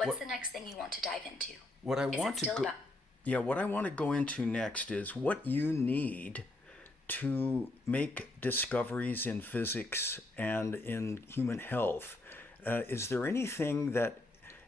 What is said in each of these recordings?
What's What the next thing you want to dive into? what I Is it want to still go about yeah, what I want to go into next is what you need to make discoveries in physics and in human health. Is there anything that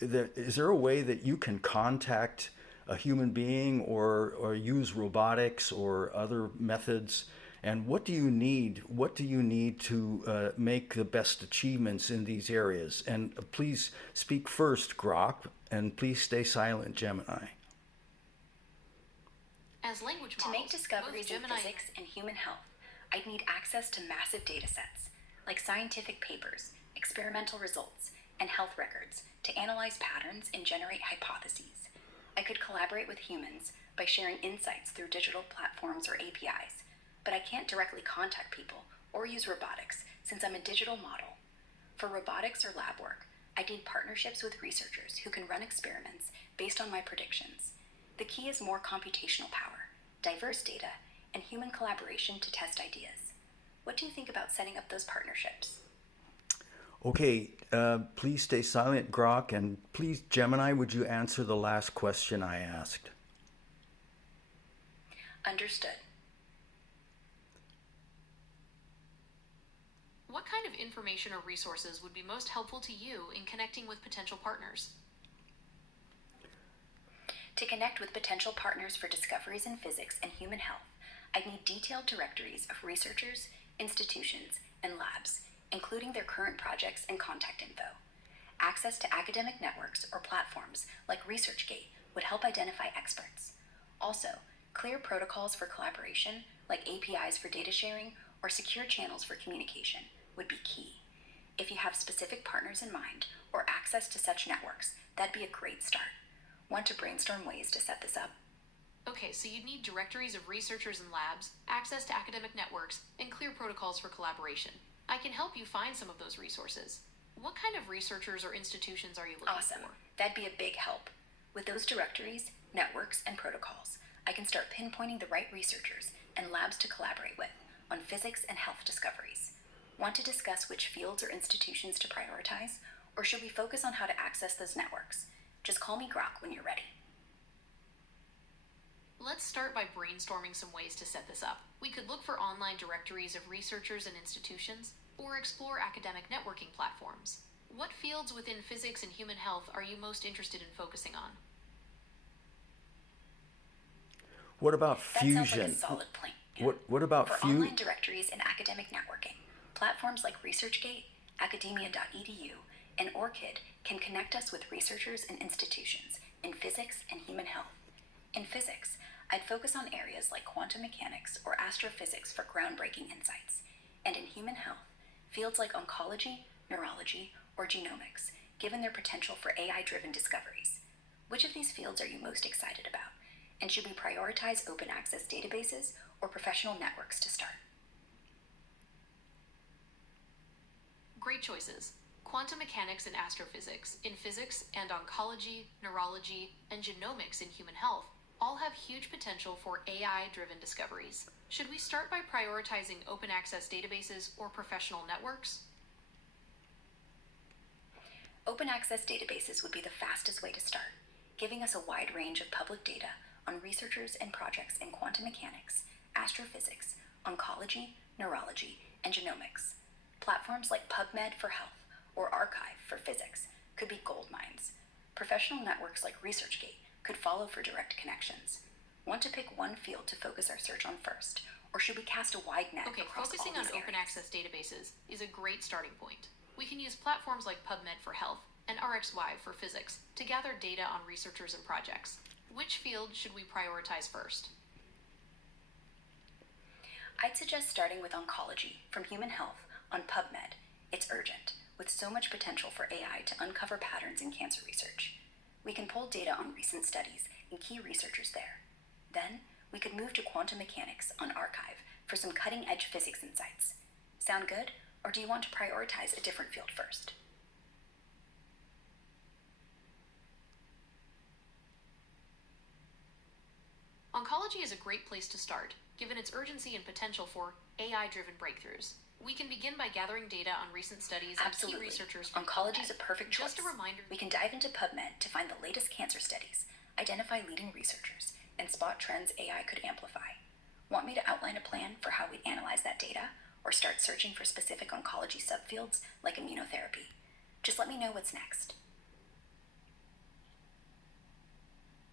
is there a way that you can contact a human being or use robotics or other methods? And what do you need? What do you need to make the best achievements in these areas? And please speak first, Grok, and please stay silent, Gemini. As language to make models, both discoveries in Gemini and physics and human health? I'd need access to massive data sets, like scientific papers, experimental results, and health records to analyze patterns and generate hypotheses. I could collaborate with humans by sharing insights through digital platforms or APIs, but I can't directly contact people or use robotics since I'm a digital model. For robotics or lab work, I need partnerships with researchers who can run experiments based on my predictions. The key is more computational power, diverse data, and human collaboration to test ideas. What do you think about setting up those partnerships? Okay, please stay silent, Grok, and please, Gemini, would you answer the last question I asked? Understood. what kind of information or resources would be most helpful to you in connecting with potential partners? To connect with potential partners for discoveries in physics and human health, I'd need detailed directories of researchers, institutions, and labs, including their current projects and contact info. Access to academic networks or platforms like ResearchGate would help identify experts. Also, clear protocols for collaboration, like APIs for data sharing or secure channels for communication, would be key. If you have specific partners in mind or access to such networks, that'd be a great start. Want to brainstorm ways to set this up? Okay, so you'd need directories of researchers and labs, access to academic networks, and clear protocols for collaboration. I can help you find some of those resources. What kind of researchers or institutions are you looking Awesome. for? That'd be a big help. With those directories, networks, and protocols, I can start pinpointing the right researchers and labs to collaborate with on physics and health discoveries. Want to discuss which fields or institutions to prioritize, or should we focus on how to access those networks? Just call me Grok when you're ready. Let's start by brainstorming some ways to set this up. We could look for online directories of researchers and institutions, or explore academic networking platforms. What fields within physics and human health are you most interested in focusing on? What about That sounds like a fusion? solid plan. What about For online directories and academic networking, platforms like ResearchGate, academia.edu, and ORCID can connect us with researchers and institutions in physics and human health. In physics, I'd focus on areas like quantum mechanics or astrophysics for groundbreaking insights. And in human health, fields like oncology, neurology, or genomics, given their potential for AI-driven discoveries. Which of these fields are you most excited about? And should we prioritize open access databases or professional networks to start? Great choices. Quantum mechanics and astrophysics in physics and oncology, neurology, and genomics in human health all have huge potential for AI-driven discoveries. Should we start by prioritizing open access databases or professional networks? Open access databases would be the fastest way to start, giving us a wide range of public data on researchers and projects in quantum mechanics, astrophysics, oncology, neurology, and genomics. Platforms like PubMed for health or Archive for physics could be gold mines. Professional networks like ResearchGate could follow for direct connections. Want to pick one field to focus our search on first, or should we cast a wide net Okay, across focusing all on these open areas? access databases is a great starting point. We can use platforms like PubMed for health and RxY for physics to gather data on researchers and projects. Which field should we prioritize first? I'd suggest starting with oncology from human health on PubMed. It's urgent, with so much potential for AI to uncover patterns in cancer research. We can pull data on recent studies and key researchers there. Then, we could move to quantum mechanics on Archive for some cutting-edge physics insights. Sound good, or do you want to prioritize a different field first? Oncology is a great place to start, given its urgency and potential for AI-driven breakthroughs. We can begin by gathering data on recent studies and key Absolutely. researchers from Oncology PubMed. is a perfect choice. Just a reminder, We can dive into PubMed to find the latest cancer studies, identify leading researchers, and spot trends AI could amplify. Want me to outline a plan for how we'd analyze that data, or start searching for specific oncology subfields like immunotherapy? Just let me know what's next.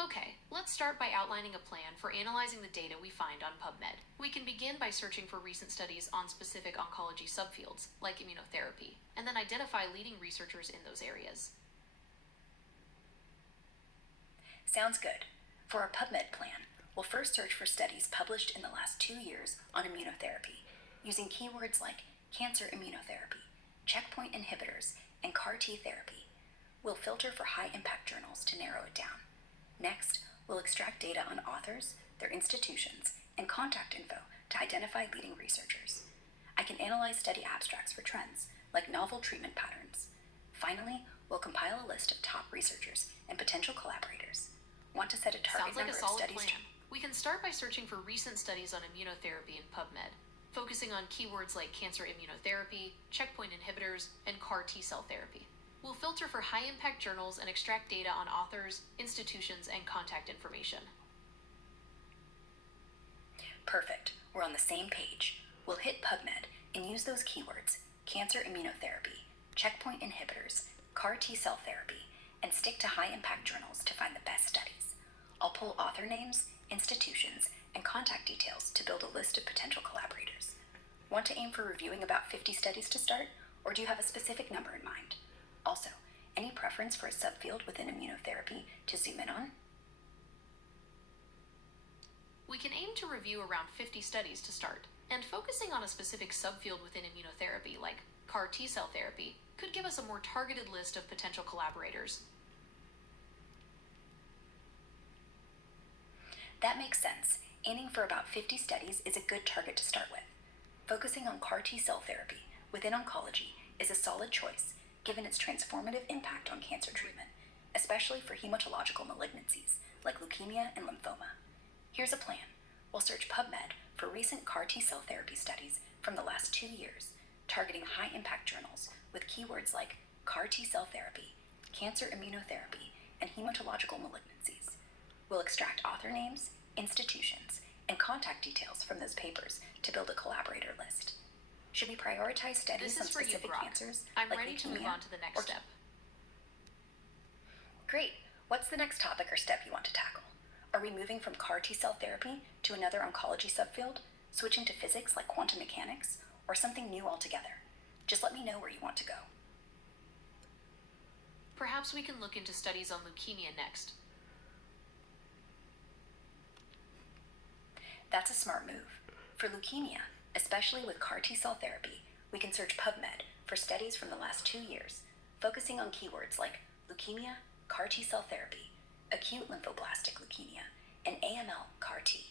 Okay, let's start by outlining a plan for analyzing the data we find on PubMed. We can begin by searching for recent studies on specific oncology subfields, like immunotherapy, and then identify leading researchers in those areas. Sounds good. For our PubMed plan, we'll first search for studies published in the last 2 years on immunotherapy, using keywords like cancer immunotherapy, checkpoint inhibitors, and CAR T therapy. We'll filter for high-impact journals to narrow it down. Next, we'll extract data on authors, their institutions, and contact info to identify leading researchers. I can analyze study abstracts for trends, like novel treatment patterns. Finally, we'll compile a list of top researchers and potential collaborators. Want to set a target Sounds like a number solid of studies? plan. We can start by searching for recent studies on immunotherapy in PubMed, focusing on keywords like cancer immunotherapy, checkpoint inhibitors, and CAR T-cell therapy. We'll filter for high-impact journals and extract data on authors, institutions, and contact information. Perfect. We're on the same page. We'll hit PubMed and use those keywords, cancer immunotherapy, checkpoint inhibitors, CAR T-cell therapy, and stick to high-impact journals to find the best studies. I'll pull author names, institutions, and contact details to build a list of potential collaborators. Want to aim for reviewing about 50 studies to start, or do you have a specific number in mind? Also, any preference for a subfield within immunotherapy to zoom in on? We can aim to review around 50 studies to start, and focusing on a specific subfield within immunotherapy, like CAR T-cell therapy, could give us a more targeted list of potential collaborators. That makes sense. Aiming for about 50 studies is a good target to start with. Focusing on CAR T-cell therapy within oncology is a solid choice, given its transformative impact on cancer treatment, especially for hematological malignancies like leukemia and lymphoma. Here's a plan. We'll search PubMed for recent CAR T-cell therapy studies from the last 2 years, targeting high-impact journals with keywords like CAR T-cell therapy, cancer immunotherapy, and hematological malignancies. We'll extract author names, institutions, and contact details from those papers to build a collaborator list. Should we prioritize studies This on is for you, specific Grok. cancers? I'm like ready to move leukemia on to the next or- step. Great. What's the next topic or step you want to tackle? Are we moving from CAR T-cell therapy to another oncology subfield, switching to physics like quantum mechanics, or something new altogether? Just let me know where you want to go. Perhaps we can look into studies on leukemia next. That's a smart move. For leukemia, especially with CAR T-cell therapy, we can search PubMed for studies from the last 2 years, focusing on keywords like leukemia, CAR T-cell therapy, acute lymphoblastic leukemia, and AML CAR T.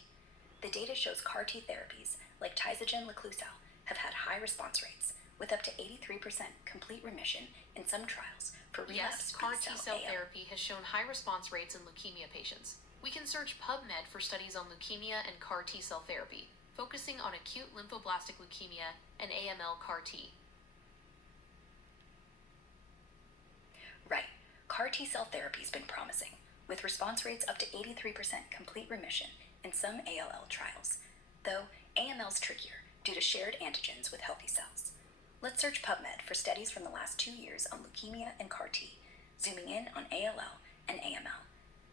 The data shows CAR T therapies like Tysogen Leclusal have had high response rates, with up to 83% complete remission in some trials for Yes, relapsed CAR B-cell T-cell AL. therapy has shown high response rates in leukemia patients. We can search PubMed for studies on leukemia and CAR T-cell therapy, focusing on acute lymphoblastic leukemia and AML CAR T. Right. CAR T-cell therapy's been promising, with response rates up to 83% complete remission in some ALL trials, though AML's trickier due to shared antigens with healthy cells. Let's search PubMed for studies from the last 2 years on leukemia and CAR T, zooming in on ALL and AML.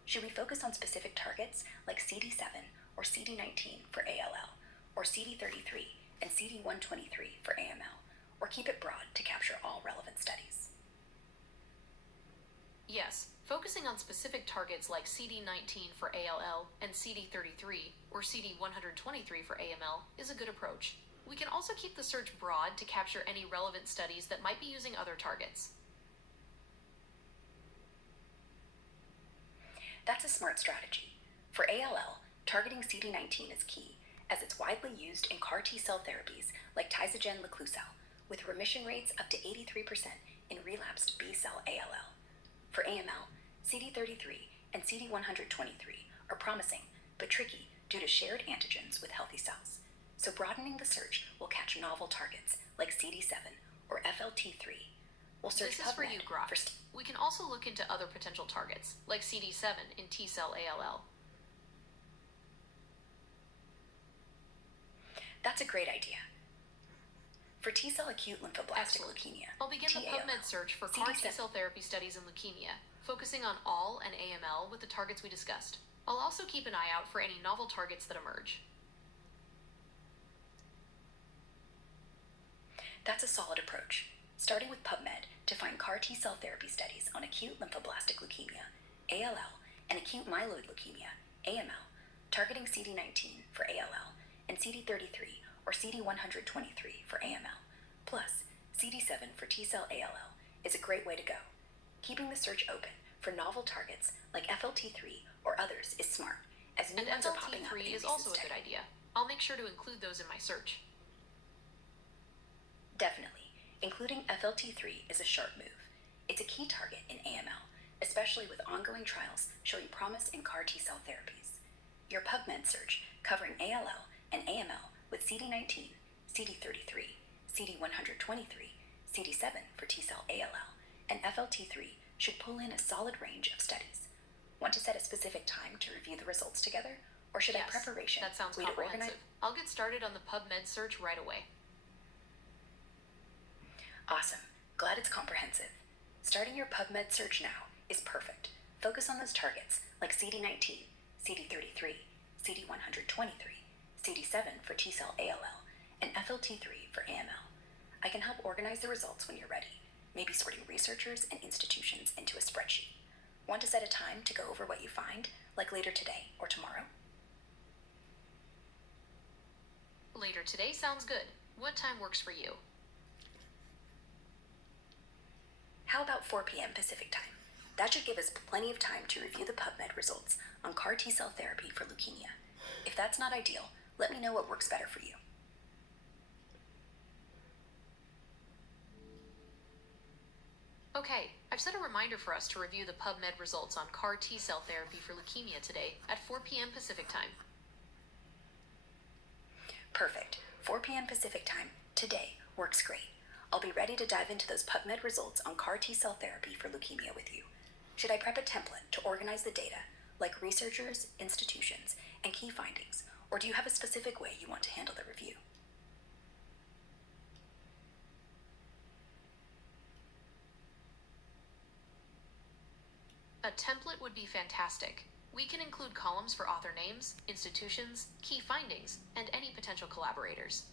Should we focus on specific targets like CD7 or CD19 for ALL, or CD33 and CD123 for AML, or keep it broad to capture all relevant studies? Yes, focusing on specific targets like CD19 for ALL and CD33 or CD123 for AML is a good approach. We can also keep the search broad to capture any relevant studies that might be using other targets. That's a smart strategy. For ALL, targeting CD19 is key, as it's widely used in CAR T-cell therapies like Tysogen Leclusal, with remission rates up to 83% in relapsed B-cell ALL. For AML, CD33 and CD123 are promising, but tricky due to shared antigens with healthy cells. So broadening the search will catch novel targets like CD7 or FLT3. We'll search This is for PubMed you, Grok. for We can also look into other potential targets, like CD7 in T-cell ALL. That's a great idea. For T-cell acute lymphoblastic Excellent. leukemia, I'll begin the TALL, PubMed search for CAR CD7 T-cell therapy studies in leukemia, focusing on ALL and AML with the targets we discussed. I'll also keep an eye out for any novel targets that emerge. That's a solid approach, starting with PubMed to find CAR T-cell therapy studies on acute lymphoblastic leukemia, ALL, and acute myeloid leukemia, AML, targeting CD19 for ALL and CD33 or CD123 for AML, plus CD7 for T-cell ALL is a great way to go. Keeping the search open for novel targets like FLT3 or others is smart, as new And ones are popping up in FLT3 is recent also a good studies. idea. I'll make sure to include those in my search. Definitely. Including FLT3 is a sharp move. It's a key target in AML, especially with ongoing trials showing promise in CAR T-cell therapies. Your PubMed search covering ALL and AML with CD19, CD33, CD123, CD7 for T-cell ALL, and FLT3 should pull in a solid range of studies. Want to set a specific time to review the results together, or should Yes, I preparation that sounds way to organize? comprehensive. I'll get started on the PubMed search right away. Awesome. Glad it's comprehensive. Starting your PubMed search now is perfect. Focus on those targets like CD19, CD33, CD123, CD7 for T-cell ALL, and FLT3 for AML. I can help organize the results when you're ready, maybe sorting researchers and institutions into a spreadsheet. Want to set a time to go over what you find, like later today or tomorrow? Later today sounds good. What time works for you? How about 4 p.m. Pacific time? That should give us plenty of time to review the PubMed results on CAR T-cell therapy for leukemia. If that's not ideal, let me know what works better for you. Okay, I've set a reminder for us to review the PubMed results on CAR T-cell therapy for leukemia today at 4 p.m. Pacific time. Perfect. 4 p.m. Pacific time today works great. I'll be ready to dive into those PubMed results on CAR T-cell therapy for leukemia with you. Should I prep a template to organize the data, like researchers, institutions, and key findings, or do you have a specific way you want to handle the review? A template would be fantastic. We can include columns for author names, institutions, key findings, and any potential collaborators.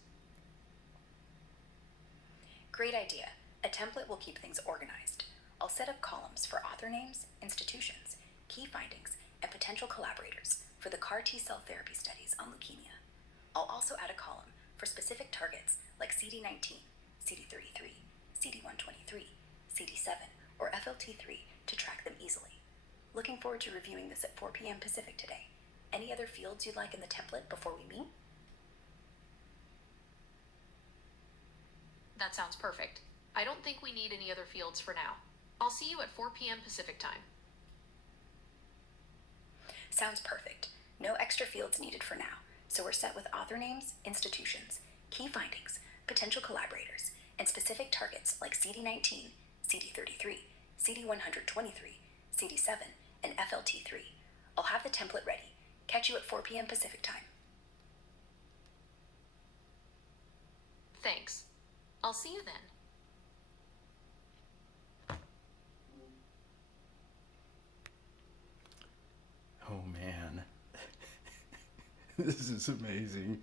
Great idea. A template will keep things organized. I'll set up columns for author names, institutions, key findings, and potential collaborators for the CAR T-cell therapy studies on leukemia. I'll also add a column for specific targets like CD19, CD33, CD123, CD7, or FLT3 to track them easily. Looking forward to reviewing this at 4 p.m. Pacific today. Any other fields you'd like in the template before we meet? That sounds perfect. I don't think we need any other fields for now. I'll see you at 4 p.m. Pacific time. Sounds perfect. No extra fields needed for now, so we're set with author names, institutions, key findings, potential collaborators, and specific targets like CD19, CD33, CD123, CD7, and FLT3. I'll have the template ready. Catch you at 4 p.m. Pacific time. Thanks. I'll see you then. Oh man, this is amazing.